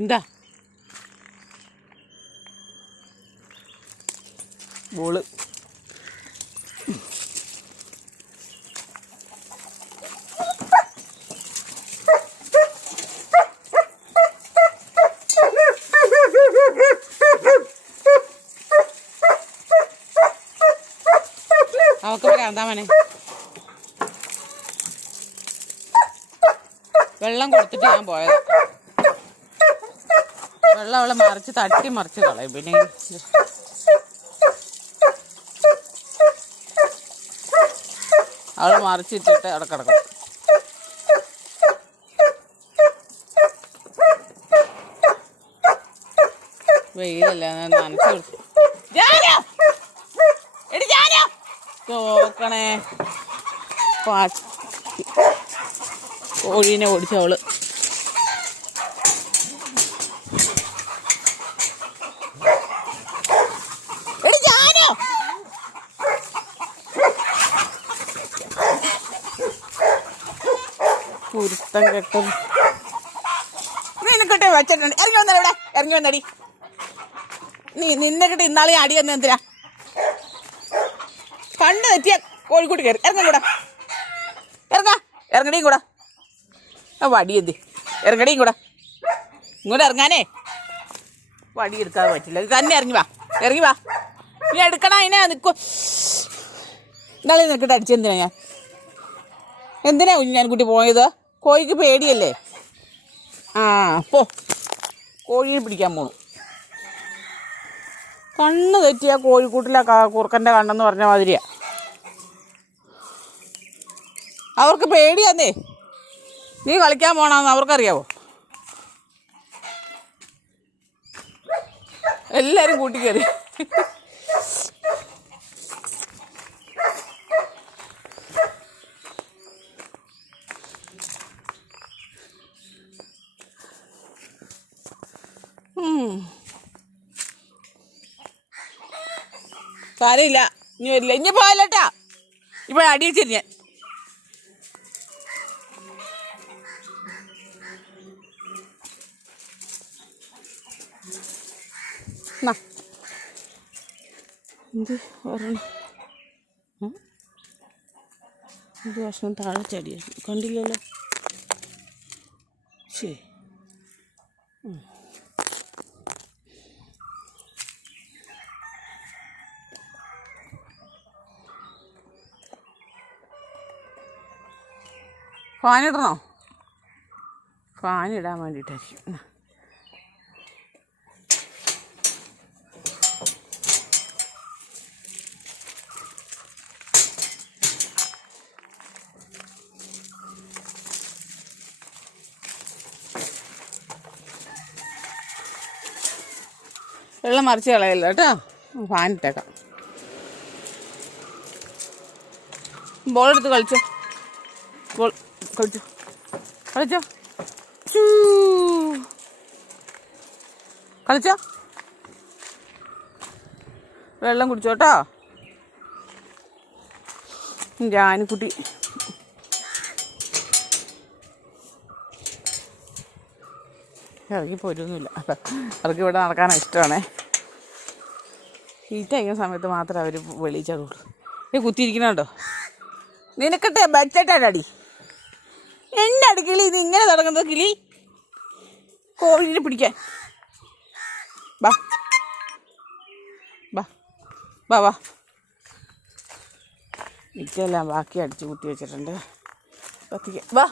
എന്താ ബോള്? അവക്ക് പറയാന്താ മോനെ? വെള്ളം കൊടുത്തിട്ട് ഞാൻ പോയത്. വെള്ളം അവളെ മറിച്ച് തട്ടി മറിച്ച് കളയും. പിന്നെ അവൾ മറിച്ചിട്ടിട്ട് അവിടെ കിടക്കും. വെയിലല്ല നനച്ച് കൊടുത്തു. നോക്കണേ, കോഴീനെ ഓടിച്ചവള്. കുരുത്തം കെട്ടും. നിനക്കിട്ട് വെച്ചിട്ടുണ്ട്. ഇറങ്ങി വന്നടി ഇവിടെ, ഇറങ്ങി വന്നടി. നിന്നെ കിട്ടി ഇന്നാളെ അടി വന്ന എന്തിനാ? കണ്ണ് തെറ്റിയ കോഴിക്കോട്ട് കയറി. ഇറങ്ങും കൂടെ, ഇറങ്ങടിയും കൂടെ. വടി എന്ത്? ഇറങ്ങടിയും കൂടെ. ഇങ്ങോട്ട് ഇറങ്ങാനേ വടി എടുക്കാതെ പറ്റില്ല. തന്നെ ഇറങ്ങി വാ. നീ എടുക്കണ അതിനെ നിൽക്കും. ഇന്നാളെ നിനക്കിട്ട് അടിച്ചെന്തിനാ ഞാൻ? എന്തിനാ ഞാൻ കുട്ടി പോയത്? കോഴിക്ക് പേടിയല്ലേ? പോ, കോഴിയെ പിടിക്കാൻ പോണു. കണ്ണ് തെറ്റിയ കോഴിക്കൂട്ടിലെ കുറുക്കൻ്റെ കണ്ണെന്ന് പറഞ്ഞ മാതിരിയാ. അവർക്ക് പേടിയാന്നേ. നീ കളിക്കാൻ പോണെന്ന് അവർക്കറിയാവോ? എല്ലാരും കൂട്ടിക്കയറി. സാരമില്ല, ഇനി വരില്ല. ഇനി പോയല്ലേട്ടാ. ഇപ്പൊ അടി വെച്ചിരുന്നു ഞാൻ. എന്ത് പറയണം? ഇത് ഭക്ഷണം താഴെ ചടിയായിരുന്നു, കണ്ടില്ലല്ലോ. ശരി, ഫാനിടണോ? ഫാനിടാൻ വേണ്ടിയിട്ടായിരിക്കും. വെള്ളം മറിച്ച് കളയല്ലോ കേട്ടോ. ഫാനിട്ടേക്കാം. ബോളെടുത്ത് കളിച്ചോ. കളിച്ചോ. വെള്ളം കുടിച്ചോട്ടോ. ജാനിക്കുട്ടി ഇറങ്ങി പോരൊന്നുമില്ല. അവർക്ക് ഇവിടെ നടക്കാനാണ് ഇഷ്ടമാണേ. ഹീറ്റ് അയക്കുന്ന സമയത്ത് മാത്രമേ അവർ വെളിയിച്ചാടുള്ളൂ. കുത്തിയിരിക്കണുണ്ടോ? നിനക്കട്ടെ ബച്ചട്ടാടി. എന്നാടി കിളി ഇത് ഇങ്ങനെ തുടങ്ങുന്നത്? കിളി കോഴിനെ പിടിക്കാൻ വാ വാ വാ വാ. മിക്കെല്ലാം ബാക്കി അടിച്ച് കുത്തി വെച്ചിട്ടുണ്ട്. കത്തിക്കാം. വാ.